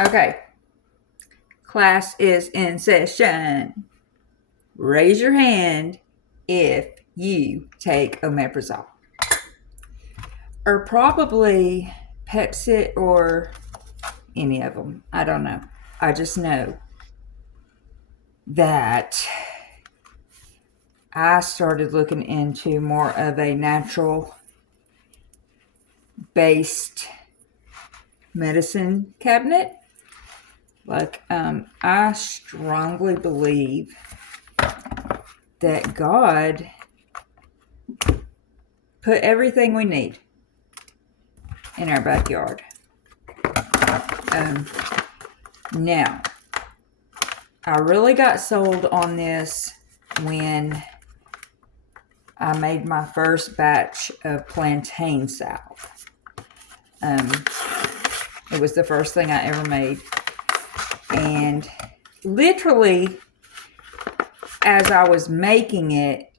Okay. Class is in session. Raise your hand if you take omeprazole. Or probably Pepsi or any of them. I don't know. I just know that I started looking into more of a natural based medicine cabinet. Like, I strongly believe that God put everything we need in our backyard. Now, I really got sold on this when I made my first batch of plantain salve. It was the first thing I ever made. And literally, as I was making it,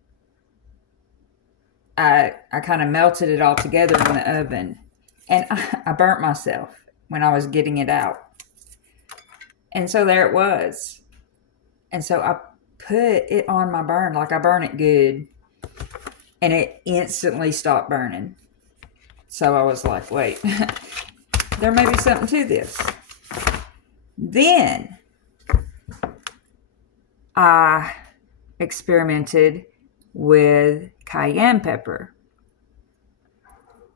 I kind of melted it all together in the oven. And I burnt myself when I was getting it out. And so there it was. And so I put it on my burn, like I burn it good. And it instantly stopped burning. So I was like, wait, there may be something to this. Then I experimented with cayenne pepper.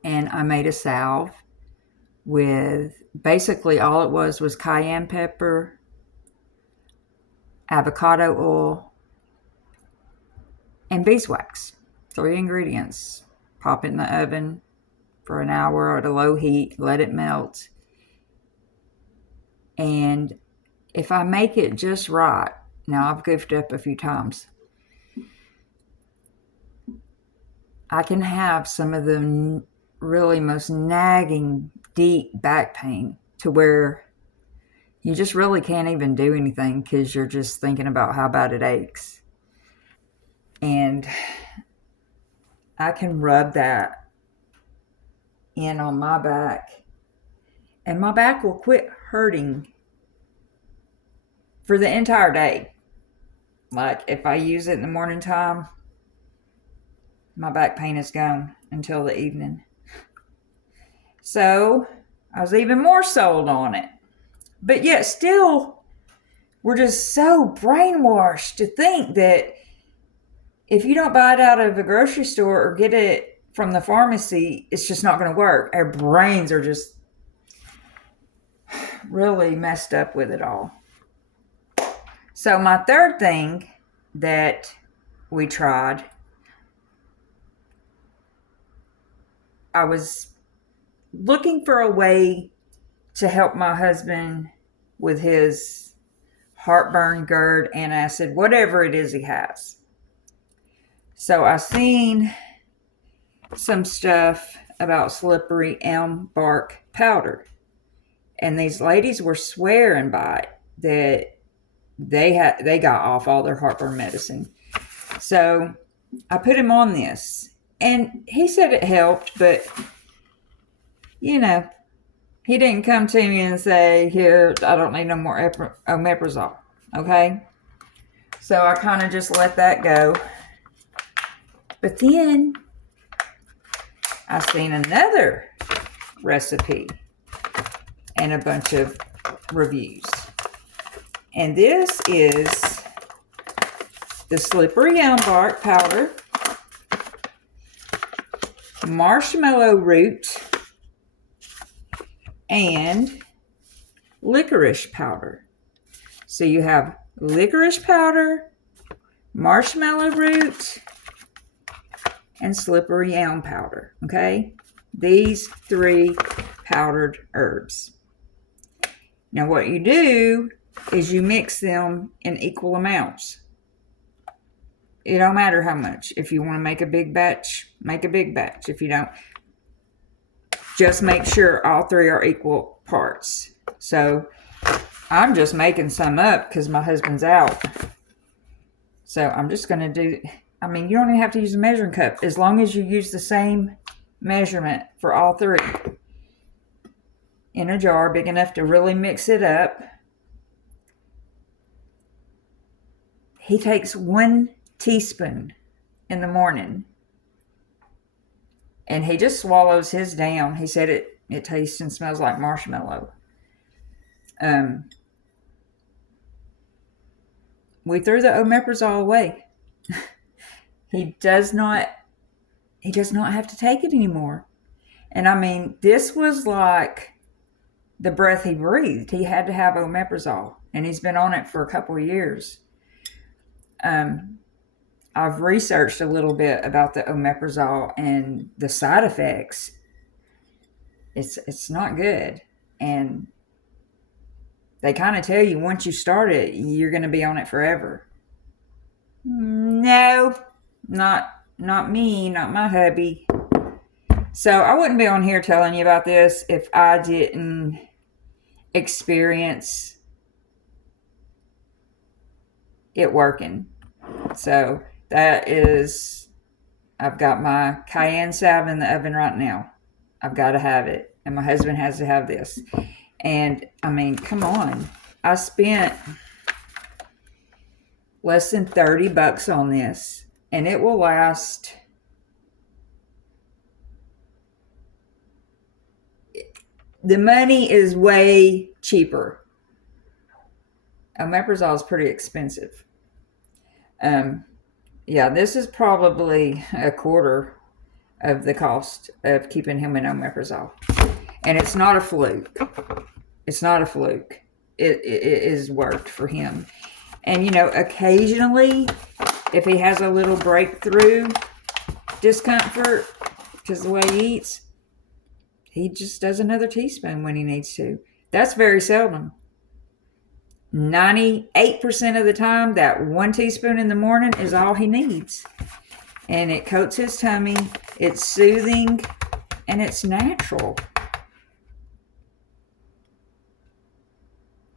And I made a salve with basically all it was cayenne pepper, avocado oil, and beeswax. 3 ingredients. Pop it in the oven for an hour at a low heat, let it melt. And if I make it just right, now I've goofed up a few times, I can have some of the really most nagging, deep back pain to where you just really can't even do anything because you're just thinking about how bad it aches. And I can rub that in on my back, and my back will quit hurting for the entire day. Like if I use it in the morning time, my back pain is gone until the evening. So I was even more sold on it. But yet still, we're just so brainwashed to think that if you don't buy it out of a grocery store or get it from the pharmacy, it's just not going to work. Our brains are just really messed up with it all. So my third thing that we tried, I was looking for a way to help my husband with his heartburn, GERD, antacid, whatever it is he has. So I seen some stuff about slippery elm bark powder. And these ladies were swearing by it that they got off all their heartburn medicine. So I put him on this. And he said it helped, but you know, he didn't come to me and say, here, I don't need no more omeprazole. Okay? So I kind of just let that go. But then I seen another recipe and a bunch of reviews. And this is the slippery elm bark powder, marshmallow root, and licorice powder. So you have licorice powder, marshmallow root, and slippery elm powder. Okay? These 3 powdered herbs. Now what you do is you mix them in equal amounts. It don't matter how much. If you want to make a big batch, make a big batch. If you don't, just make sure all 3 are equal parts. So I'm just making some up because my husband's out. So I'm just going to do, I mean, you don't even have to use a measuring cup as long as you use the same measurement for all 3. in a jar big enough to really mix it up. He takes 1 teaspoon in the morning and he just swallows his down. He said it tastes and smells like marshmallow. We threw the omeprazole away. He does not have to take it anymore. And I mean, this was like the breath he breathed. He had to have omeprazole, and he's been on it for a couple of years. I've researched a little bit about the omeprazole and the side effects. It's not good, and they kind of tell you once you start it, you're going to be on it forever. No, not me, not my hubby. So I wouldn't be on here telling you about this if I didn't experience it working. So that is, I've got my cayenne salve in the oven right now. I've got to have it, and my husband has to have this. And I mean, come on, I spent less than $30 on this, and it will last. The money is way cheaper. Omeprazole is pretty expensive. Yeah, this is probably a quarter of the cost of keeping him in omeprazole. And it's not a fluke. It's not a fluke. It is worked for him. And, you know, occasionally, if he has a little breakthrough discomfort because the way he eats, he just does another teaspoon when he needs to. That's very seldom. 98% of the time, that 1 teaspoon in the morning is all he needs. And it coats his tummy. It's soothing. And it's natural.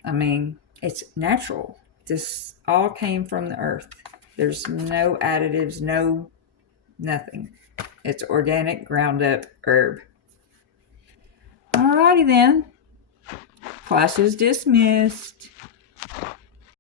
I mean, it's natural. This all came from the earth. There's no additives, nothing. It's organic, ground up herb. Alrighty then. Class is dismissed.